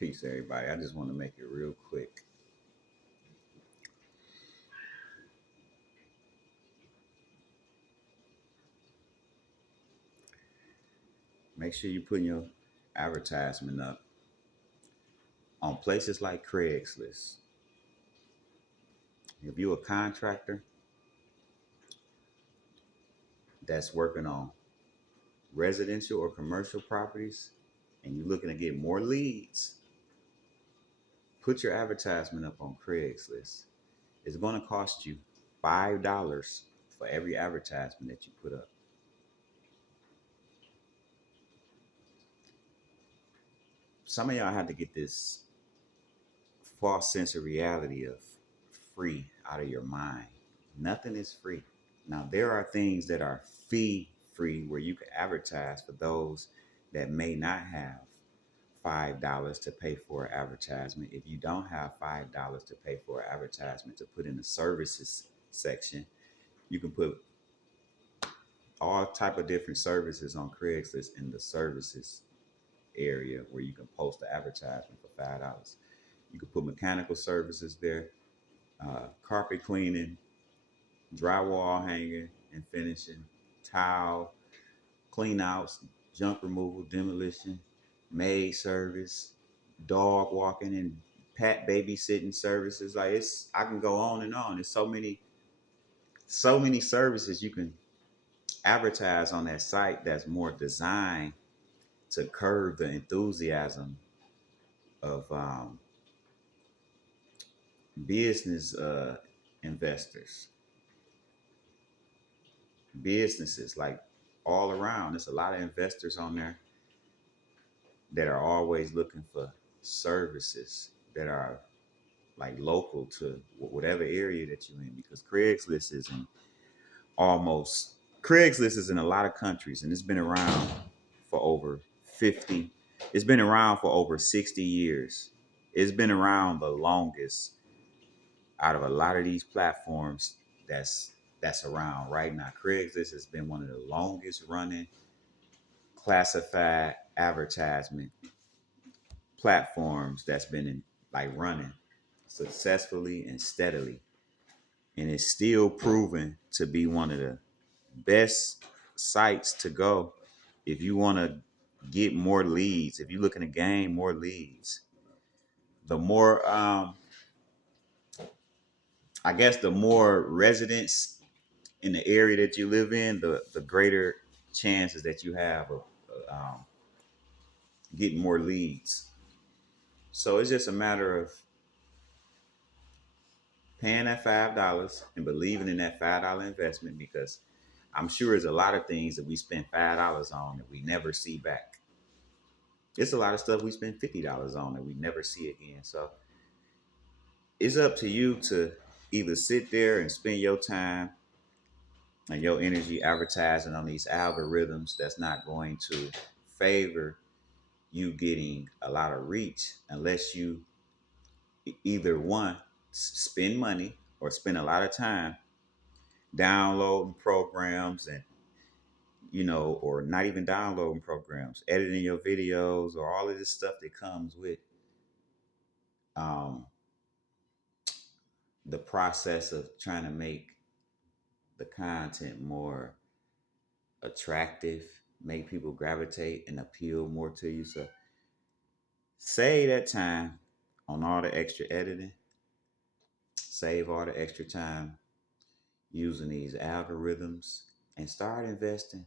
Peace, everybody. I just want to make it real quick. Make sure you put your advertisement up on places like Craigslist. If you're a contractor that's working on residential or commercial properties and you're looking to get more leads, put your advertisement up on Craigslist. It's going to cost you $5 for every advertisement that you put up. Some of y'all have to get this false sense of reality of free out of your mind. Nothing is free. Now, there are things that are fee free where you can advertise for those that may not have $5 to pay for an advertisement. If you don't have $5 to pay for an advertisement to put in the services section, you can put all type of different services on Craigslist in the services area where you can post the advertisement for $5. You can put mechanical services there, carpet cleaning, drywall hanging and finishing, tile, clean outs, junk removal, demolition, maid service, dog walking and pet babysitting services. Like I can go on and on. There's so many services you can advertise on that site that's more designed to curb the enthusiasm of business investors, businesses like all around. There's a lot of investors on there that are always looking for services that are like local to whatever area that you're in, because almost Craigslist is in a lot of countries, and it's been around for over 50. It's been around for over 60 years. It's been around the longest out of a lot of these platforms that's around right now. Craigslist has been one of the longest running classified advertisement platforms that's been like running successfully and steadily, and it's still proven to be one of the best sites to go if you want to get more leads, if you're looking to gain more leads. The more I guess the more residents in the area that you live in, the greater chances that you have of getting more leads. So it's just a matter of paying that $5 and believing in that $5 investment, because I'm sure there's a lot of things that we spend $5 on that we never see back. It's a lot of stuff we spend $50 on that we never see again. So it's up to you to either sit there and spend your time and your energy advertising on these algorithms that's not going to favor you getting a lot of reach unless you either one spend money or spend a lot of time downloading programs, and or not even downloading programs, editing your videos, or all of this stuff that comes with um, the process of trying to make the content more attractive, make people gravitate and appeal more to you. So save that time on all the extra editing, save all the extra time using these algorithms, and start investing.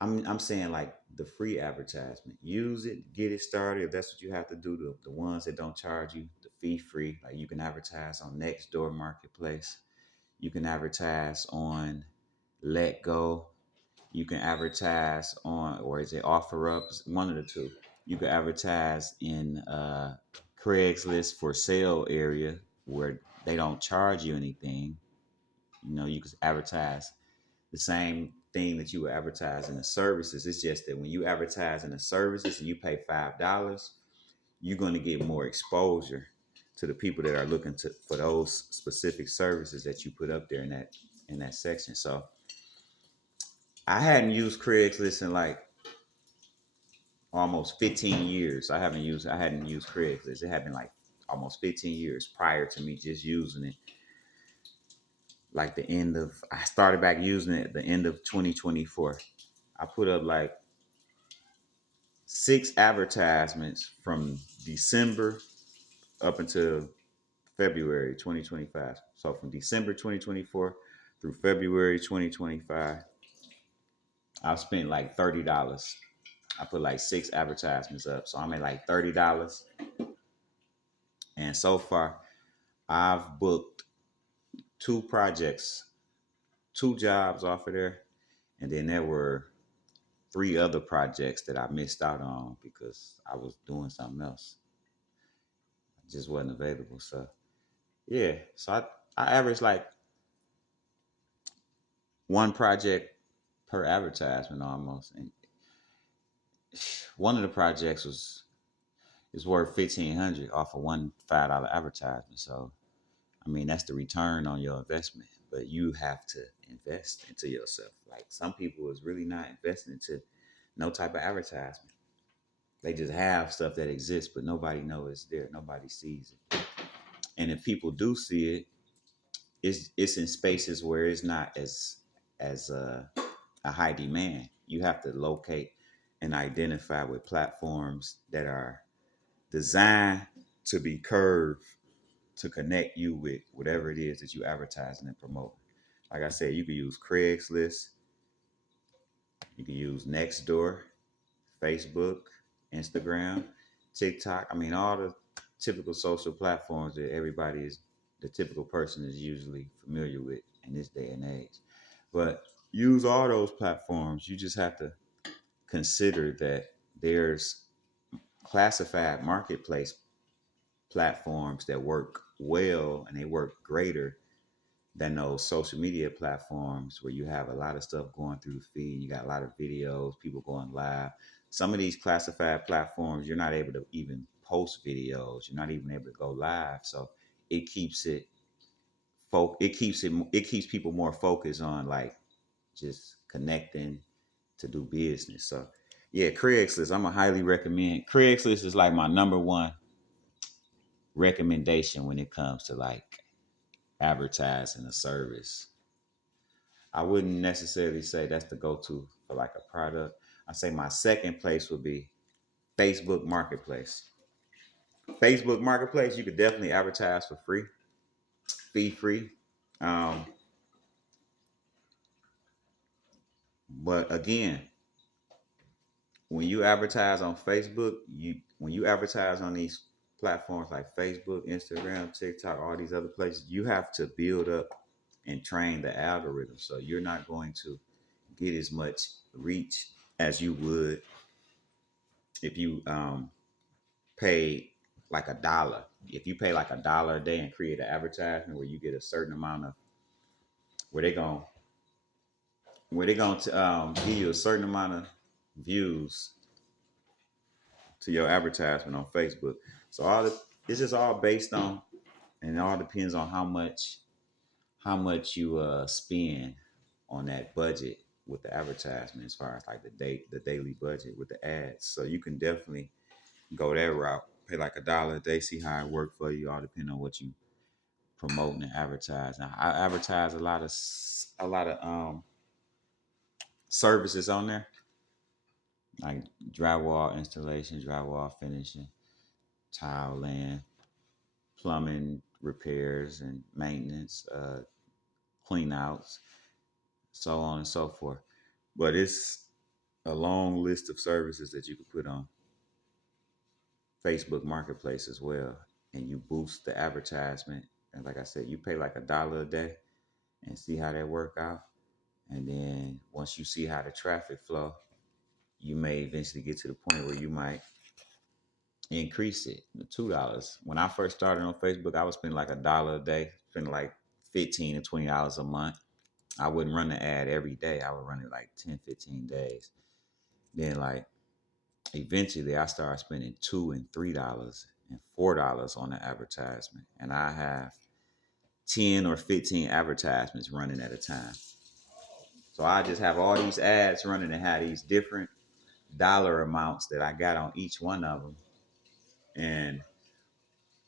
I'm saying like the free advertisement. Use it, get it started. If that's what you have to do, the ones that don't charge you, the fee free. Like you can advertise on Nextdoor Marketplace. You can advertise on Let Go. You can advertise on, or is it OfferUp? One of the two. You can advertise in Craigslist for sale area where they don't charge you anything. You can advertise the same thing that you would advertise in the services. It's just that when you advertise in the services and you pay $5, you're going to get more exposure to the people that are looking for those specific services that you put up there in that section. So I hadn't used Craigslist in like almost 15 years. I hadn't used Craigslist. It had been like almost 15 years prior to me just using it. Like I started back using it at the end of 2024. I put up like 6 advertisements from December up until February 2025. So from December 2024 through February 2025, I've spent like $30. I put like 6 advertisements up. So I'm at like $30. And so far, I've booked 2 projects, 2 jobs off of there. And then there were 3 other projects that I missed out on because I was doing something else. It just wasn't available. So yeah. So I averaged like 1 project per advertisement almost. And one of the projects is worth 1,500 off of one $5 advertisement. So I mean that's the return on your investment. But you have to invest into yourself. Like some people is really not investing into no type of advertisement. They just have stuff that exists, but nobody knows it's there. Nobody sees it. And if people do see it, it's in spaces where it's not as a high demand. You have to locate and identify with platforms that are designed to be curved to connect you with whatever it is that you advertising and promoting. Like I said, you can use Craigslist, you can use Nextdoor, Facebook, Instagram, TikTok. I mean, all the typical social platforms that the typical person is usually familiar with in this day and age. But use all those platforms. You just have to consider that there's classified marketplace platforms that work well and they work greater than those social media platforms where you have a lot of stuff going through the feed. You got a lot of videos, people going live. Some of these classified platforms, you're not able to even post videos. You're not even able to go live. So it keeps it keeps people more focused on like just connecting to do business. So yeah, Craigslist, I'm gonna highly recommend. Craigslist is like my number one recommendation when it comes to like advertising a service. I wouldn't necessarily say that's the go-to for like a product. I say my second place would be Facebook Marketplace. Facebook Marketplace, you could definitely advertise for free, fee free. Um, but again, when you advertise on Facebook, when you advertise on these platforms like Facebook, Instagram, TikTok, all these other places, you have to build up and train the algorithm. So you're not going to get as much reach as you would if you pay like $1. If you pay like $1 a day and create an advertisement where you get a certain amount of where they going to give you a certain amount of views to your advertisement on Facebook. So it's just all based on and it all depends on how much you spend on that budget with the advertisement as far as like the daily budget with the ads. So you can definitely go that route. Pay like $1 a day, see how it work for you. All depending on what you promoting and advertising. I advertise a lot of services on there, like drywall installation, drywall finishing, tile laying, plumbing repairs and maintenance, clean outs, so on and so forth. But it's a long list of services that you could put on Facebook Marketplace as well. And you boost the advertisement. And like I said, you pay like $1 a day and see how that work out. And then once you see how the traffic flow, you may eventually get to the point where you might increase it to $2. When I first started on Facebook, I was spending like $1 a day, spending like 15 to $20 a month. I wouldn't run the ad every day. I would run it like 10, 15 days. Then like eventually I started spending $2 and $3 and $4 on the advertisement. And I have 10 or 15 advertisements running at a time. So I just have all these ads running and have these different dollar amounts that I got on each one of them, and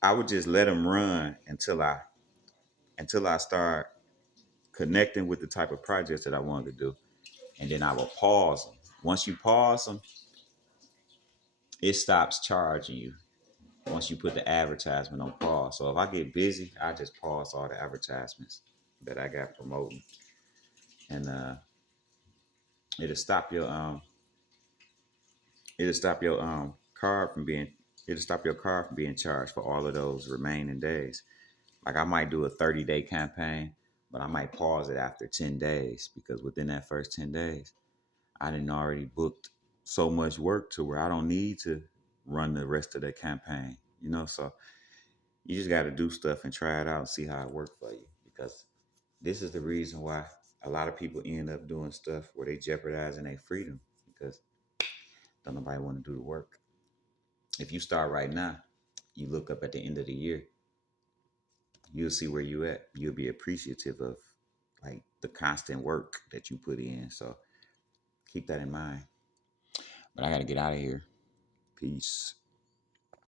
I would just let them run until I start connecting with the type of projects that I wanted to do, and then I will pause them. Once you pause them, it stops charging you. Once you put the advertisement on pause. So if I get busy, I just pause all the advertisements that I got promoting, and it'll stop your um it'll stop your card from being it'll stop your card from being charged for all of those remaining days. Like I might do a 30-day campaign, but I might pause it after 10 days because within that first 10 days, I didn't already booked so much work to where I don't need to run the rest of the campaign. So you just got to do stuff and try it out and see how it works for you, because this is the reason why a lot of people end up doing stuff where they jeopardizing their freedom because don't nobody want to do the work. If you start right now, you look up at the end of the year, you'll see where you at. You'll be appreciative of like the constant work that you put in. So keep that in mind. But I gotta get out of here. Peace.